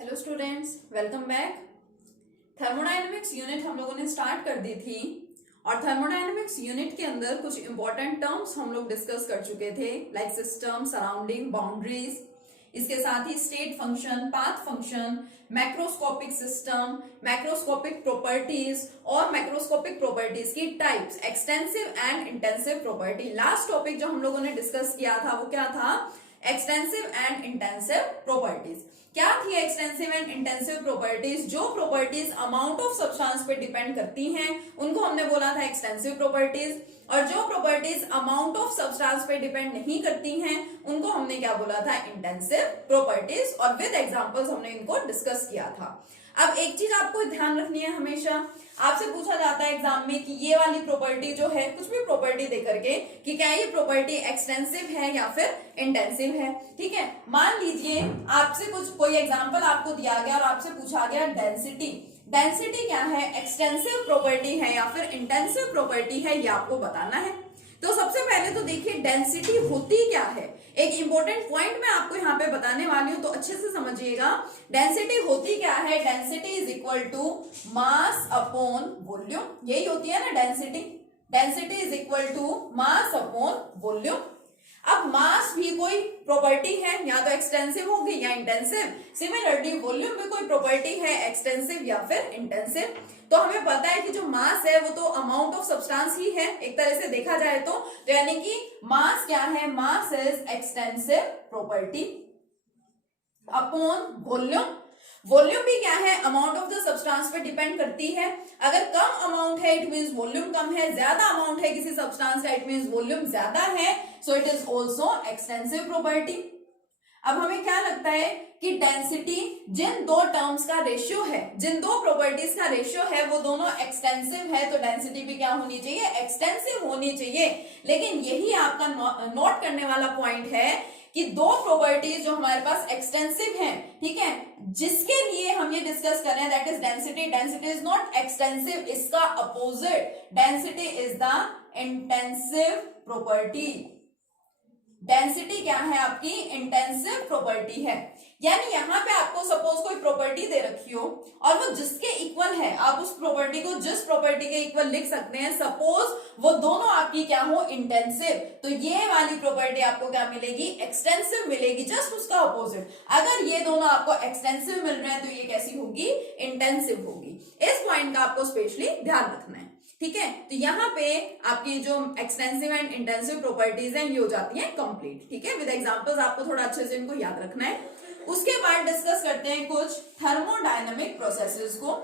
Hello students, welcome back. Thermodynamics unit हम लोगों ने स्टार्ट कर दी थी और थर्मोडायनेमिक्स यूनिट के अंदर कुछ इंपॉर्टेंट टर्म्स हम लोग डिस्कस कर चुके थे, लाइक सिस्टम, सराउंडिंग, बाउंड्रीज। इसके साथ ही state function, path function, macroscopic system, macroscopic properties और मैक्रोस्कोपिक प्रॉपर्टीज की types, extensive and intensive property. Last topic जो हम लोगों ने डिस्कस किया था वो क्या था? Extensive and intensive properties. क्या थी एक्सटेंसिव एंड इंटेंसिव प्रॉपर्टीज? जो प्रॉपर्टीज अमाउंट ऑफ सब्सटेंस पे डिपेंड करती हैं उनको हमने बोला था एक्सटेंसिव प्रॉपर्टीज, और जो प्रॉपर्टीज अमाउंट ऑफ सब्सटेंस पे डिपेंड नहीं करती हैं उनको हमने क्या बोला था? Intensive properties. और विद एग्जांपल्स हमने इनको डिस्कस किया था। अब एक चीज आपको ध्यान रखनी है, हमेशा आपसे पूछा जाता है एग्जाम में कि ये वाली प्रॉपर्टी जो है, कुछ भी प्रॉपर्टी दे करके, कि क्या ये प्रॉपर्टी एक्सटेंसिव है या फिर इंटेंसिव है। ठीक है, मान लीजिए आपसे कुछ कोई एग्जांपल आपको दिया गया और आपसे पूछा गया डेंसिटी। डेंसिटी क्या है? एक्सटेंसिव प्रॉपर्टी है या फिर इंटेंसिव प्रॉपर्टी है, ये आपको बताना है। तो सबसे पहले तो देखिए डेंसिटी होती क्या है। एक इंपॉर्टेंट पॉइंट मैं आपको यहाँ पे बताने वाली हूं, तो अच्छे से समझिएगा। डेंसिटी होती क्या है? Density is equal to mass upon volume. यही होती है ना density. Density is equal to mass upon volume. अब मास भी कोई प्रॉपर्टी है, या तो एक्सटेंसिव होगी या इंटेंसिव। सिमिलरली वॉल्यूम भी कोई प्रॉपर्टी है, एक्सटेंसिव या फिर इंटेंसिव। तो हमें पता है कि जो मास है वो तो अमाउंट ऑफ सब्सटेंस ही है, एक तरह से देखा जाए तो यानी कि मास क्या है? Mass is extensive property upon volume. Volume भी क्या है? अमाउंट ऑफ द सब्सटेंस पे डिपेंड करती है। अगर कम अमाउंट है इट मींस वॉल्यूम कम है, ज्यादा अमाउंट है किसी सब्सटेंस का इट मींस वॉल्यूम ज्यादा है, so it is also extensive property. अब हमें क्या लगता है कि डेंसिटी जिन दो टर्म्स का रेशियो है, जिन दो प्रॉपर्टीज का रेशियो है, वो दोनों एक्सटेंसिव है, तो डेंसिटी भी क्या होनी चाहिए? एक्सटेंसिव होनी चाहिए। लेकिन यही आपका नोट करने वाला पॉइंट है कि दो प्रॉपर्टीज जो हमारे पास एक्सटेंसिव हैं, ठीक है, जिसके लिए हम ये डिस्कस कर रहे हैं, that is density. Density is not extensive, इसका opposite density is the intensive property. Density क्या है? आपकी इंटेंसिव प्रॉपर्टी है। यानी यहां पे आपको सपोज कोई प्रॉपर्टी दे रखी हो और वो जिसके इक्वल है, आप उस प्रॉपर्टी को जिस प्रॉपर्टी के इक्वल लिख सकते हैं, सपोज वो दोनों आपकी क्या हो? इंटेंसिव, तो ये वाली प्रॉपर्टी आपको क्या मिलेगी? एक्सटेंसिव मिलेगी, जस्ट उसका अपोजिट। अगर ये दोनों आपको एक्सटेंसिव मिल रहे हैं तो ये कैसी होगी? इंटेंसिव होगी। इस पॉइंट का आपको स्पेशली ध्यान रखना है। ठीक है, तो यहाँ पे आपकी जो एक्सटेंसिव एंड इंटेंसिव प्रॉपर्टीज हैं ये हो जाती हैं कंप्लीट। ठीक है, विद एग्जांपल्स आपको थोड़ा अच्छे से इनको याद रखना है। उसके बाद डिस्कस करते हैं कुछ थर्मोडायनामिक प्रोसेसेस को।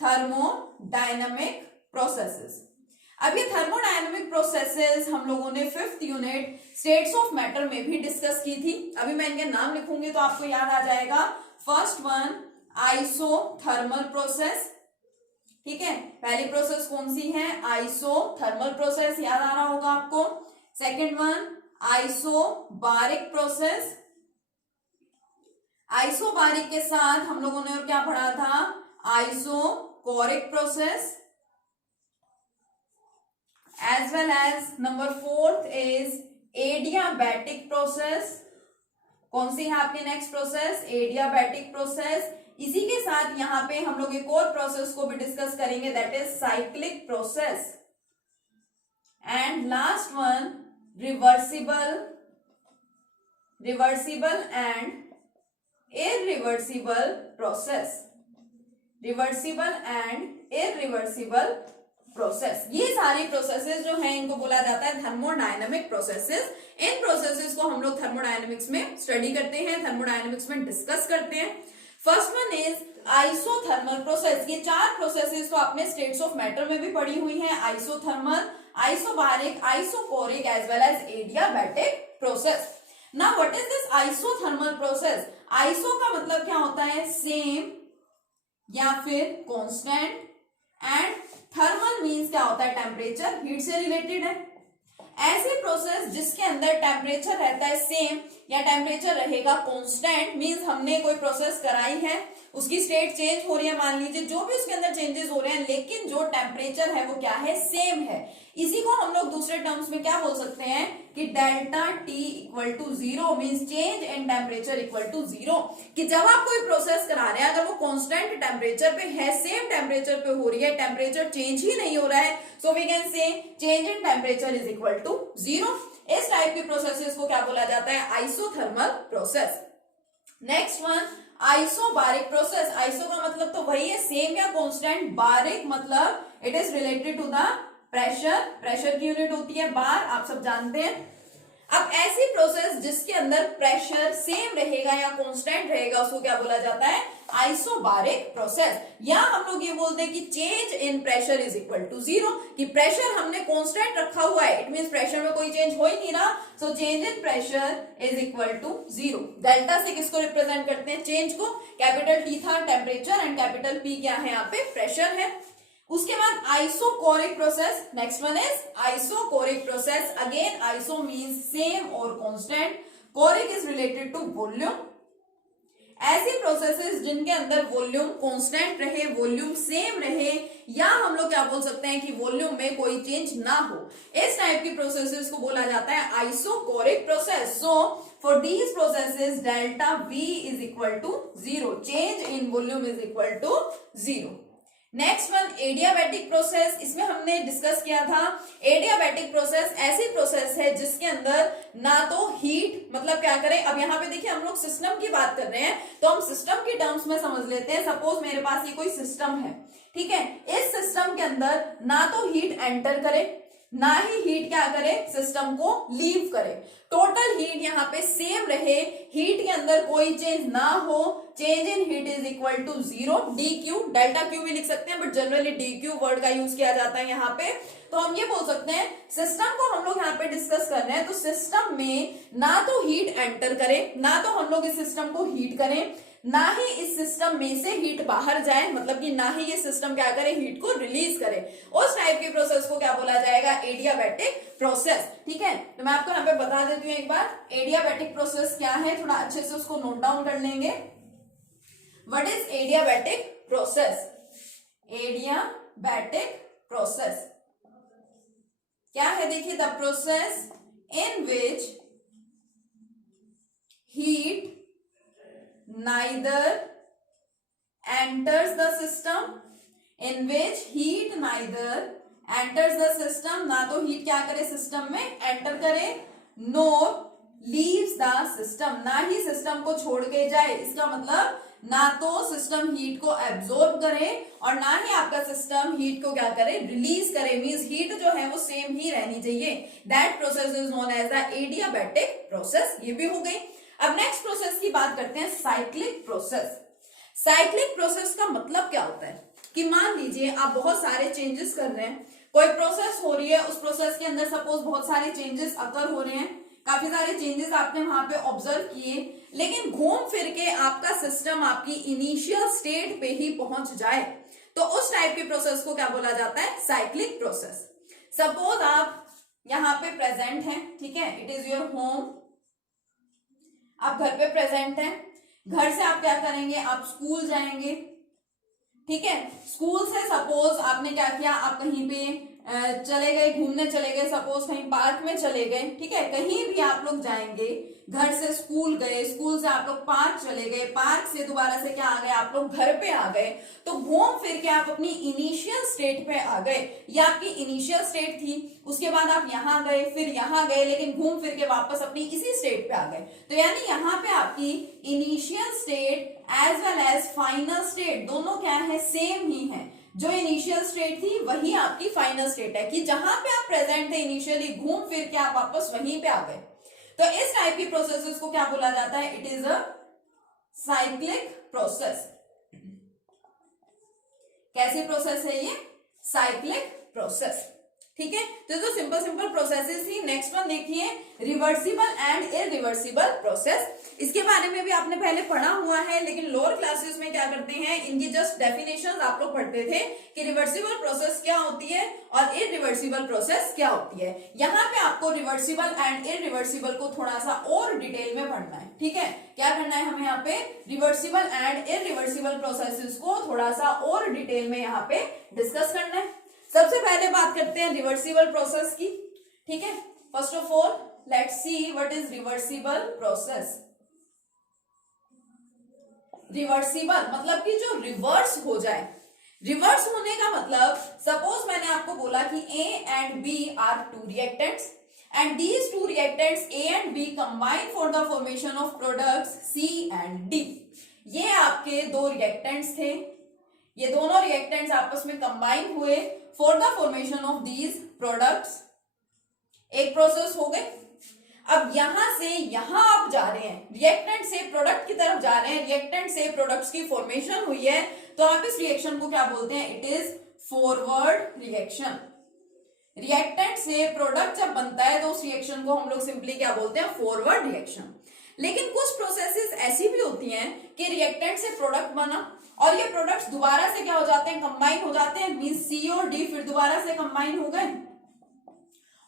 Thermodynamic processes. अब ये थर्मोडायनामिक प्रोसेसेस हम लोगों ने 5th unit states of matter में भी डिस्कस की थी। अभी मैं इनके नाम लिखूंगी तो आपको याद आ जाएगा। First one isothermal process. ठीक है, पहली प्रोसेस कौन सी है? आइसोथर्मल प्रोसेस, याद आ रहा होगा आपको। Second one isobaric process. Isobaric के साथ हम लोगों ने और क्या पढ़ा था? Isochoric process. As well as number 4th is adiabatic process. कौन सी है आपकी नेक्स्ट प्रोसेस? Adiabatic process. इसी के साथ यहां पे हम लोग एक और प्रोसेस को भी डिस्कस करेंगे, that is cyclic process. And last one reversible and irreversible process. Reversible and irreversible process. ये सारी प्रोसेसेस जो हैं इनको बोला जाता है थर्मोडायनामिक प्रोसेसेस। इन प्रोसेसेस को हम लोग थर्मोडायनामिक्स में स्टडी करते हैं, थर्मोडायनामिक्स में डिस्कस करते हैं। First one is isothermal process. ये चार प्रोसेसेस तो आपने स्टेट्स ऑफ मैटर में भी पढ़ी हुई हैं, isothermal, isobaric, isochoric as well as adiabatic process. Now what is this isothermal process? Iso का मतलब क्या होता है? सेम या फिर कांस्टेंट, एंड थर्मल मींस क्या होता है? टेम्परेचर, हीट से रिलेटेड है। ऐसी प्रोसेस जिसके अंदर टेम्परेचर रहता है सेम या टेम्परेचर रहेगा कांस्टेंट, मींस हमने कोई प्रोसेस कराई है, उसकी स्टेट चेंज हो रही है, मान लीजिए जो भी उसके अंदर चेंजेस हो रहे हैं, लेकिन जो टेम्परेचर है वो क्या है, सेम है। इसी को हम लोग दूसरे टर्म्स में क्या बोल सकते हैं कि delta T equal to zero, means change in temperature equal to zero. कि जब आप कोई प्रोसेस करा रहे हैं, अगर वो कांस्टेंट टेम्परेचर पे है, सेम टेम्परेचर पे हो रही है, टेम्परेचर चेंज ही नहीं हो रहा है, so we can say change in temperature is equal to zero. इस टाइप की प्रोसेसेस को क्या बोला जाता है, isothermal process. Next one, isobaric process. Iso का मतलब तो वही है सेम या कांस्टेंट, बारिक मतलब it is related to the pressure, pressure की यूनिट होती है बार, आप सब जानते हैं। अब ऐसी प्रोसेस जिसके अंदर प्रेशर सेम रहेगा या कांस्टेंट रहेगा उसको क्या बोला जाता है, आइसोबारिक प्रोसेस। या हम लोग ये बोलते हैं कि change in pressure is equal to zero, कि प्रेशर हमने कांस्टेंट रखा हुआ है, इट मींस प्रेशर में कोई चेंज हो ही नहीं रहा, so change in pressure is equal to zero. Delta से किसको रिप्रेजेंट करते हैं, चेंज को, कैपिटल टी था टेम्परेचर एंड कैपिटल पी क्या है यहाँ पे, प्रेशर है। उसके बाद isochoric process, next one is isochoric process. Again iso means same और constant, choric is related to volume. ऐसी प्रोसेसेस जिनके अंदर वॉल्यूम कांस्टेंट रहे, वॉल्यूम सेम रहे, या हम लोग क्या बोल सकते हैं कि वॉल्यूम में कोई चेंज ना हो, इस टाइप की प्रोसेसेस को बोला जाता है isochoric process. So for these processes delta V is equal to zero, change in volume is equal to zero. Next one, adiabatic process. इसमें हमने डिस्कस किया था, एडियाबैटिक प्रोसेस ऐसी प्रोसेस है जिसके अंदर ना तो हीट, मतलब क्या करें, अब यहाँ पे देखिए हम लोग सिस्टम की बात कर रहे हैं, तो हम सिस्टम की टर्म्स में समझ लेते हैं। सपोज मेरे पास ये कोई सिस्टम है, ठीक है, इस सिस्टम के अंदर ना तो हीट एंटर करे, ना ही हीट क्या करे, सिस्टम को लीव करे, टोटल हीट यहाँ पे सेम रहे, हीट के अंदर कोई चेंज ना हो, change in heat is equal to zero, D Q, delta Q भी लिख सकते हैं, but generally D Q word का यूज किया जाता है यहाँ पे। तो हम ये बोल सकते हैं सिस्टम को हम लोग यहाँ पे डिस्कस कर रहे हैं, तो सिस्टम में ना तो हीट एंटर करे, ना तो हम लोग इस सिस्टम को हीट करें, ना ही इस सिस्टम में से हीट बाहर जाए, मतलब कि ना ही ये सिस्टम क्या करे, हीट को रिलीज करे, उस टाइप की प्रोसेस को क्या बोला जाएगा, एडियाबैटिक प्रोसेस। ठीक है, तो मैं आपको यहाँ पे बता देती हूँ एक बार एडियाबैटिक प्रोसेस क्या है, थोड़ा अच्छे से उसको नोट डाउन कर लेंगे। What is adiabatic process? Adiabatic process क्या है, देखिए, the process in which heat neither enters the system, in which heat neither enters the system, ना तो हीट क्या करे सिस्टम में एंटर करे, nor leaves the system, ना ही सिस्टम को छोड़ के जाए। इसका मतलब ना तो सिस्टम हीट को एब्जॉर्ब करे और ना ही आपका सिस्टम हीट को क्या करे, रिलीज करे, मींस हीट जो है वो सेम ही रहनी चाहिए। That process is known as the adiabatic process. ये भी हो गई। अब नेक्स्ट प्रोसेस की बात करते हैं, साइक्लिक प्रोसेस। साइक्लिक प्रोसेस का मतलब क्या होता है कि मान लीजिए आप बहुत सारे चेंजेस कर रहे हैं, कोई प्रोसेस हो रही है, उस प्रोसेस के अंदर सपोज बहुत सारे चेंजेस अकर हो रहे हैं, काफी सारे चेंजेस आपने वहां पे ऑब्जर्व किए, लेकिन घूम फिर के आपका सिस्टम आपकी इनिशियल स्टेट पे ही पहुंच जाए, तो उस टाइप की प्रोसेस को क्या बोला जाता है, साइक्लिक प्रोसेस। सपोज आप यहाँ पे प्रेजेंट हैं, ठीक है, इट इज योर होम, आप घर पे प्रेजेंट हैं, घर से आप क्या करेंगे, आप स्कूल जाएंगे, ठीक है, स्कूल से सपोज आपने क्या किया, आप कहीं पे चले गए, घूमने चले गए, सपोज कहीं पार्क में चले गए, ठीक है, कहीं भी आप लोग जाएंगे, घर से स्कूल गए, स्कूल से आप लोग पार्क चले गए, पार्क से दोबारा से क्या आ गए, आप लोग घर पे आ गए, तो घूम फिर के आप अपनी इनिशियल स्टेट पे आ गए। ये आपकी इनिशियल स्टेट थी, उसके बाद आप यहाँ गए, फिर यहाँ गए, लेकिन घूम फिर के वापस अपनी इसी स्टेट पे आ गए। तो यानी यहाँ पे आपकी initial state as well as final state दोनों क्या है, सेम ही है। जो इनिशियल स्टेट थी वही आपकी फाइनल स्टेट है, कि जहां पे आप प्रेजेंट थे इनिशियली, घूम फिर के आप वापस वहीं पे आ गए। तो इस टाइप की प्रोसेसेस को क्या बोला जाता है, it is a cyclic process. कैसी प्रोसेस है ये, साइक्लिक प्रोसेस, ठीक है, तो सिंपल सिंपल प्रोसेसेस थी। नेक्स्ट वन देखिए, रिवर्सिबल एंड इरिवर्सिबल प्रोसेस। इसके बारे में भी आपने पहले पढ़ा हुआ है, लेकिन लोअर क्लासेस में क्या करते हैं, इनकी जस्ट डेफिनेशन आप लोग पढ़ते थे कि रिवर्सिबल प्रोसेस क्या होती है और इरिवर्सिबल प्रोसेस क्या होती है। यहाँ पे आपको रिवर्सिबल एंड इरिवर्सिबल को थोड़ा सा और डिटेल में पढ़ना है। ठीक है, क्या करना है हमें यहाँ पे, रिवर्सिबल एंड इरिवर्सिबल प्रोसेसेस को थोड़ा सा और डिटेल में यहाँ पे डिस्कस करना है। सबसे पहले बात करते हैं रिवर्सिबल प्रोसेस की। ठीक है, first of all let's see what is reversible process. Reversible मतलब कि जो रिवर्स हो जाए। रिवर्स होने का मतलब, सपोज मैंने आपको बोला कि A and B are two reactants and these two reactants A and B combine for the formation of products C and D। ये आपके दो रिएक्टेंट्स थे, ये दोनों रिएक्टेंट्स आपस में कंबाइन हुए for the formation of these products. एक प्रोसेस हो गई। अब यहां से यहां आप जा रहे हैं, रिएक्टेंट से प्रोडक्ट की तरफ जा रहे हैं, रिएक्टेंट से प्रोडक्ट्स की फॉर्मेशन हुई है, तो आप इस रिएक्शन को क्या बोलते हैं, it is forward reaction. Reactant से प्रोडक्ट जब बनता है तो उस रिएक्शन को हम लोग सिंपली क्या बोलते हैं, फॉरवर्ड रिएक्शन। लेकिन कुछ प्रोसेसेस ऐसी भी होती हैं कि रिएक्टेंट से प्रोडक्ट बना और ये प्रोडक्ट्स दोबारा से क्या हो जाते हैं, कंबाइन हो जाते हैं, मींस सी और डी फिर दोबारा से कंबाइन हो गए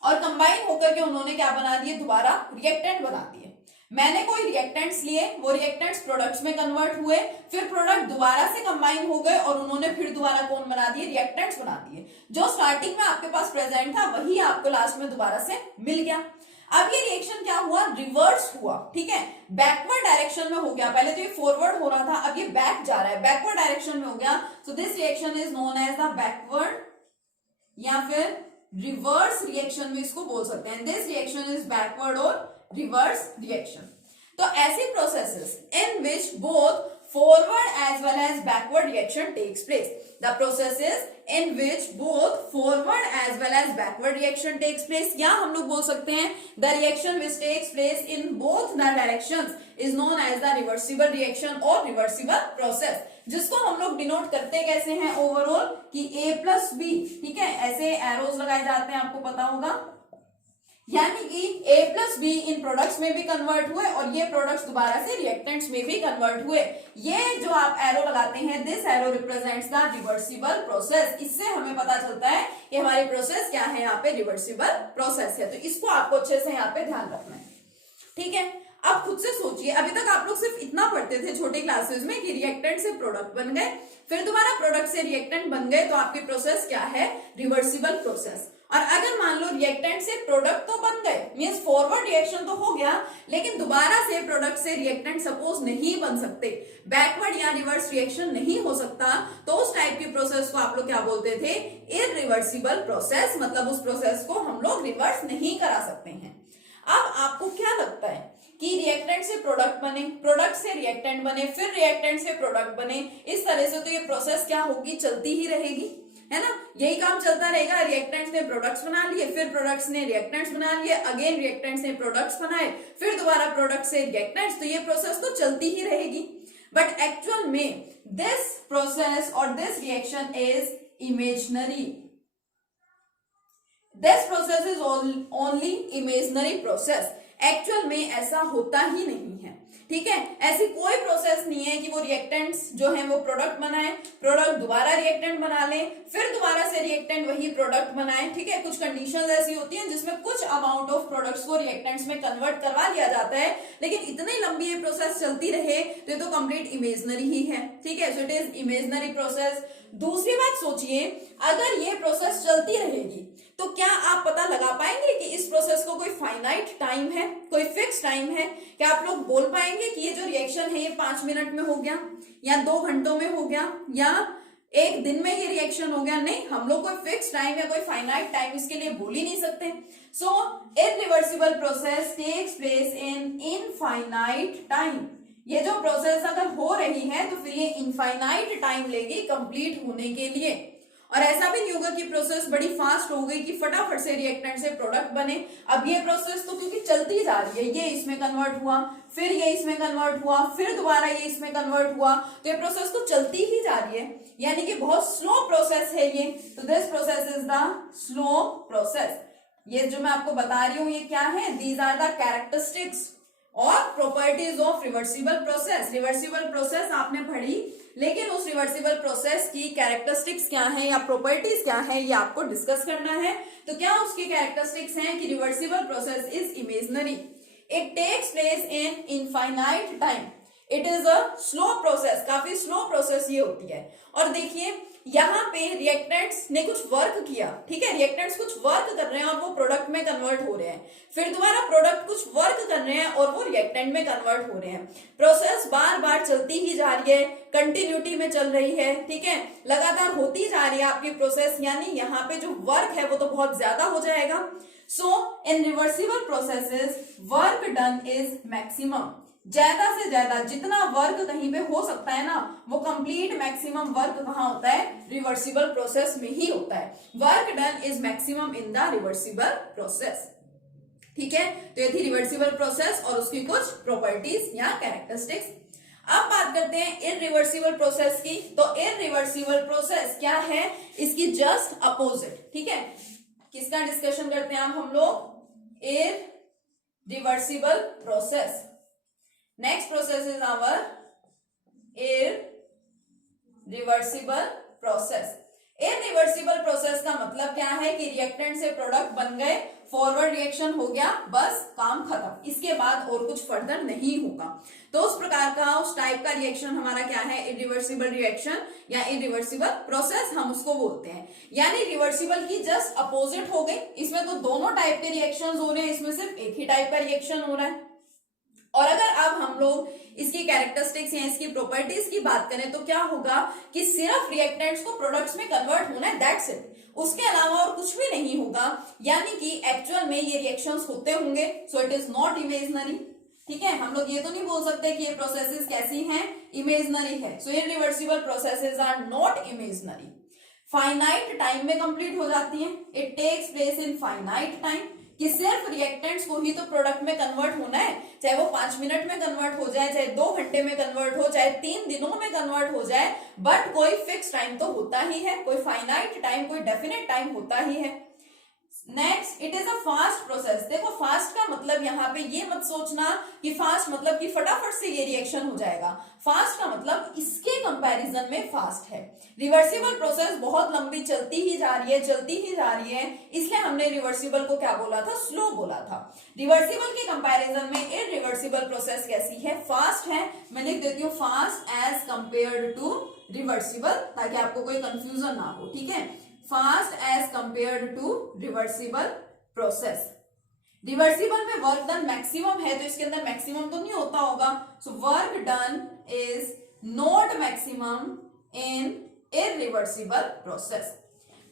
और कंबाइन होकर के उन्होंने क्या बना दिए, दोबारा रिएक्टेंट बना दिए। मैंने कोई रिएक्टेंट्स लिए, वो रिएक्टेंट्स प्रोडक्ट्स में कन्वर्ट हुए, फिर प्रोडक्ट दोबारा से कंबाइन हो गए और उन्होंने फिर दोबारा कौन बना दिए, रिएक्टेंट्स बना दिए। जो स्टार्टिंग में आपके पास प्रेजेंट था वही आपको लास्ट में दोबारा से मिल गया। अब ये रिएक्शन क्या हुआ, रिवर्स हुआ। ठीक है, बैकवर्ड डायरेक्शन में हो गया। पहले तो ये फॉरवर्ड हो रहा था, अब ये बैक जा रहा है, बैकवर्ड डायरेक्शन में हो गया। So this reaction is known as the backward या फिर रिवर्स रिएक्शन भी इसको बोल सकते हैं। दिस रिएक्शन इज बैकवर्ड और रिवर्स रिएक्शन। तो ऐसी processes in which both forward as well as backward reaction takes place. The processes in which both forward as well as backward reaction takes place, या हम लोग बोल सकते हैं the reaction which takes place in both the directions is known as the reversible reaction or reversible process, जिसको हम लोग denote करते कैसे हैं ओवरऑल कि A प्लस B। ठीक है, ऐसे एरोज लगाए जाते हैं, आपको पता होगा, यानी कि A plus be in products में भी कन्वर्ट हुए और ये प्रोडक्ट्स दोबारा से रिएक्टेंट्स में भी कन्वर्ट हुए। ये जो आप एरो लगाते हैं, this arrow represents the reversible process. इससे हमें पता चलता है कि हमारी प्रोसेस क्या है, यहाँ पे रिवर्सिबल प्रोसेस है। तो इसको आपको अच्छे से यहाँ पे ध्यान रखना है। ठीक है, अब खुद से सोचिए, अभी तक आप लोग सिर्फ इतना पढ़ते थे छोटे क्लासेस में कि रिएक्टेंट से प्रोडक्ट बन गए, फिर दोबारा प्रोडक्ट से रिएक्टेंट बन गए, तो आपकी प्रोसेस क्या है, रिवर्सिबल प्रोसेस। और अगर मान लो रिएक्टेंट से प्रोडक्ट तो बन गए, मींस फॉरवर्ड रिएक्शन तो हो गया, लेकिन दोबारा से प्रोडक्ट से रिएक्टेंट सपोज नहीं बन सकते, बैकवर्ड या रिवर्स रिएक्शन नहीं हो सकता, तो उस टाइप की प्रोसेस को आप लोग क्या बोलते थे, इरिवर्सिबल प्रोसेस। मतलब उस प्रोसेस को हम लोग रिवर्स नहीं करा सकते हैं। अब आपको क्या लगता है कि रिएक्टेंट से प्रोडक्ट बने, प्रोडक्ट से रिएक्टेंट बने, फिर रिएक्टेंट से प्रोडक्ट बने, इस तरह से तो ये प्रोसेस क्या होगी, चलती ही रहेगी, है ना, यही काम चलता रहेगा। रिएक्टेंट्स ने प्रोडक्ट्स बना लिए, फिर प्रोडक्ट्स ने रिएक्टेंट्स बना लिए, अगेन रिएक्टेंट्स ने प्रोडक्ट्स बनाए, फिर दोबारा प्रोडक्ट से रिएक्टेंट्स, तो ये प्रोसेस तो चलती ही रहेगी। बट एक्चुअल में दिस प्रोसेस और this reaction is imaginary. This process is only imaginary process. Actual में ऐसा होता ही नहीं है। ठीक है, ऐसी कोई प्रोसेस नहीं है कि वो रिएक्टेंट्स जो है वो प्रोडक्ट बनाए, प्रोडक्ट दोबारा रिएक्टेंट बना ले, फिर दोबारा से रिएक्टेंट वही प्रोडक्ट बनाए। ठीक है, कुछ कंडीशंस ऐसी होती हैं जिसमें कुछ अमाउंट ऑफ प्रोडक्ट्स को रिएक्टेंट्स में कन्वर्ट करवा लिया जाता है, लेकिन इतनी लंबी ये प्रोसेस चलती रहे तो ये तो कंप्लीट इमेजिनरी ही है। ठीक है, so it is imaginary process. दूसरी बात सोचिए, अगर ये प्रोसेस चलती रहेगी तो क्या आप पता लगा पाएंगे कि इस प्रोसेस को कोई फाइनाइट टाइम है, कोई फिक्स टाइम है? क्या आप लोग बोल पाएंगे कि ये जो रिएक्शन है ये 5 मिनट में हो गया या 2 घंटों में हो गया या 1 दिन में ये रिएक्शन हो गया? नहीं, हम लोग कोई फिक्स टाइम या कोई फाइनाइट टाइम इसके लिए बोल ही नहीं सकते। So irreversible process takes place in infinite time. ये जो प्रोसेस अगर हो रही है तो फिर ये इनफाइनाइट टाइम लेगी कंप्लीट होने के लिए। और ऐसा भी नहीं होगा कि प्रोसेस बड़ी फास्ट हो गई कि फटाफट से रिएक्टेंट से प्रोडक्ट बने। अब ये प्रोसेस तो क्योंकि चलती जा रही है, ये इसमें कन्वर्ट हुआ, फिर ये इसमें कन्वर्ट हुआ, फिर दोबारा ये इसमें कन्वर्ट हुआ, तो ये प्रोसेस तो चलती ही जा रही है, यानी कि बहुत स्लो प्रोसेस है ये। तो this process is the slow process. ये जो मैं आपको बता रही हूं ये क्या है, दीज आर द कैरेक्टरिस्टिक्स और properties of reversible process. Reversible process आपने पढ़ी, लेकिन उस रिवर्सिबल प्रोसेस की कैरेक्टरिस्टिक्स क्या है या प्रॉपर्टीज क्या है ये आपको डिस्कस करना है। तो क्या उसकी कैरेक्टरिस्टिक्स हैं कि reversible process is imaginary, it takes place in infinite time, it is a slow process, काफी स्लो प्रोसेस ये होती है। और देखिए यहाँ पे रिएक्टेंट्स ने कुछ वर्क किया, ठीक है, रिएक्टेंट्स कुछ वर्क कर रहे हैं और वो प्रोडक्ट में कन्वर्ट हो रहे हैं, फिर दोबारा प्रोडक्ट कुछ वर्क कर रहे हैं और वो रिएक्टेंट में कन्वर्ट हो रहे हैं। प्रोसेस बार बार चलती ही जा रही है, कंटिन्यूटी में चल रही है, ठीक है, लगातार होती जा रही है आपकी प्रोसेस, यानी यहाँ पे जो वर्क है वो तो बहुत ज्यादा हो जाएगा। So in reversible processes work done is maximum, ज्यादा से ज्यादा जितना वर्क कहीं पे हो सकता है ना वो कंप्लीट मैक्सिमम वर्क कहाँ होता है, रिवर्सिबल प्रोसेस में ही होता है। Work done is maximum in the reversible process, ठीक है। तो ये थी रिवर्सिबल प्रोसेस और उसकी कुछ प्रॉपर्टीज या कैरेक्टरिस्टिक्स। अब बात करते हैं इररिवर्सिबल प्रोसेस की। तो इररिवर्सिबल प्रोसेस क्या है, इसकी जस्ट अपोजिट, ठीक है। किसका डिस्कशन करते हैं अब हम लोग, irreversible process. Next process is our irreversible process. Irreversible process का मतलब क्या है कि रिएक्टेंट से प्रोडक्ट बन गए, फॉरवर्ड रिएक्शन हो गया, बस काम खत्म, इसके बाद और कुछ फर्दर नहीं होगा। तो उस प्रकार का, उस टाइप का रिएक्शन हमारा क्या है, इररिवर्सिबल रिएक्शन या इररिवर्सिबल प्रोसेस हम उसको बोलते हैं। यानी रिवर्सिबल की जस्ट अपोजिट हो गई, इसमें तो दोनों टाइप के रिएक्शन हो रहे हैं, इसमें सिर्फ एक ही टाइप का रिएक्शन हो रहा है। और अगर अब हम लोग इसकी कैरेक्टरिस्टिक्स या इसकी प्रॉपर्टीज की बात करें तो क्या होगा कि सिर्फ रिएक्टेंट्स को प्रोडक्ट्स में कन्वर्ट होना है, दैट्स इट, उसके अलावा और कुछ भी नहीं होगा। यानी कि एक्चुअल में ये रिएक्शंस होते होंगे, so it is not imaginary, ठीक है। हम लोग ये तो नहीं बोल सकते कि ये प्रोसेसेस कैसी हैं, इमेजिनरी है। So irreversible processes are not imaginary, finite time में कंप्लीट हो जाती है, it takes place in finite time, कि सिर्फ रिएक्टेंट्स को ही तो प्रोडक्ट में कन्वर्ट होना है, चाहे वो 5 मिनट में कन्वर्ट हो जाए, चाहे 2 घंटे में कन्वर्ट हो, चाहे 3 दिनों में कन्वर्ट हो जाए, बट कोई फिक्स टाइम तो होता ही है, कोई फाइनाइट टाइम, कोई डेफिनेट टाइम होता ही है। Next, it is a fast process. देखो फास्ट का मतलब यहाँ पे ये मत सोचना कि फास्ट मतलब कि फटाफट से ये रिएक्शन हो जाएगा, फास्ट का मतलब इसके कंपैरिजन में फास्ट है। रिवर्सिबल प्रोसेस बहुत लंबी चलती ही जा रही है, चलती ही जा रही है, इसलिए हमने रिवर्सिबल को क्या बोला था, स्लो बोला था। रिवर्सिबल के कंपैरिजन में इररिवर्सिबल प्रोसेस कैसी है, फास्ट है। मैं लिख देती हूँ fast as compared to reversible, ताकि आपको कोई कंफ्यूजन ना हो, ठीक है। Fast as compared to reversible process. Reversible में वर्क डन मैक्सिमम है, तो इसके अंदर मैक्सिमम तो नहीं होता होगा, so work done is not maximum in irreversible process.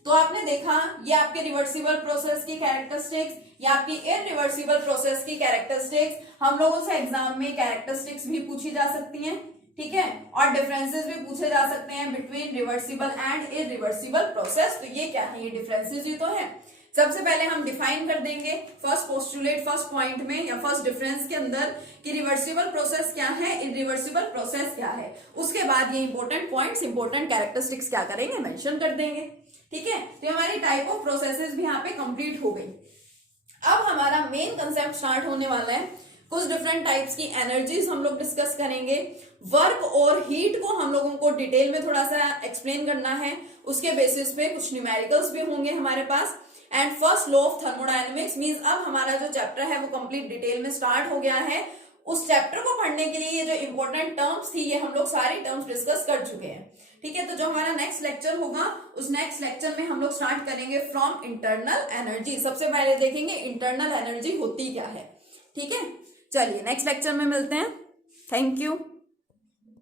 तो आपने देखा ये आपके रिवर्सिबल प्रोसेस की कैरेक्टरिस्टिक्स, या आपकी इररिवर्सिबल प्रोसेस की कैरेक्टरिस्टिक्स। हम लोगों से एग्जाम में कैरेक्टरिस्टिक्स भी पूछी जा सकती हैं, ठीक है, और डिफरेंसेस भी पूछे जा सकते हैं between reversible and irreversible process. तो ये क्या है, ये डिफरेंसेस ही तो है। सबसे पहले हम डिफाइन कर देंगे फर्स्ट पोस्टुलेट, फर्स्ट पॉइंट में या फर्स्ट डिफरेंस के अंदर कि रिवर्सिबल प्रोसेस क्या है, इररिवर्सिबल प्रोसेस क्या है। उसके बाद ये इंपॉर्टेंट पॉइंट्स, इंपॉर्टेंट कैरेक्टरिस्टिक्स क्या करेंगे, मेंशन कर देंगे, ठीक है। तो हमारी टाइप ऑफ प्रोसेसेस भी यहाँ पे कंप्लीट हो गई। अब हमारा मेन कंसेप्ट स्टार्ट होने वाला है। कुछ डिफरेंट टाइप्स की एनर्जीज हम लोग डिस्कस करेंगे, वर्क और हीट को हम लोगों को डिटेल में थोड़ा सा एक्सप्लेन करना है, उसके बेसिस पे कुछ न्यूमेरिकल्स भी होंगे हमारे पास। And first law of thermodynamics means अब हमारा जो चैप्टर है वो कंप्लीट डिटेल में स्टार्ट हो गया है। उस चैप्टर को पढ़ने के लिए ये जो इंपॉर्टेंट टर्म्स थी ये हम लोग सारी टर्म्स डिस्कस कर चुके हैं, ठीक है। तो जो हमारा नेक्स्ट लेक्चर होगा उस नेक्स्ट लेक्चर में हम लोग स्टार्ट करेंगे फ्रॉम इंटरनल एनर्जी। सबसे पहले देखेंगे इंटरनल एनर्जी होती क्या है, ठीक है। चलिए नेक्स्ट लेक्चर में मिलते हैं, थैंक यू।